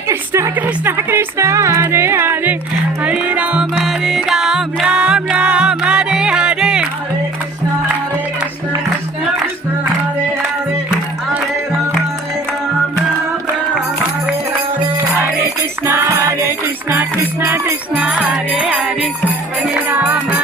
Krishna Krishna Krishna Hare Hare Hare Ram Ram Ram Hare Hare Hare Krishna Krishna Krishna Hare Hare Hare Ram Ram Ram Hare Hare Hare Krishna Krishna Krishna Hare Hare Hare Ram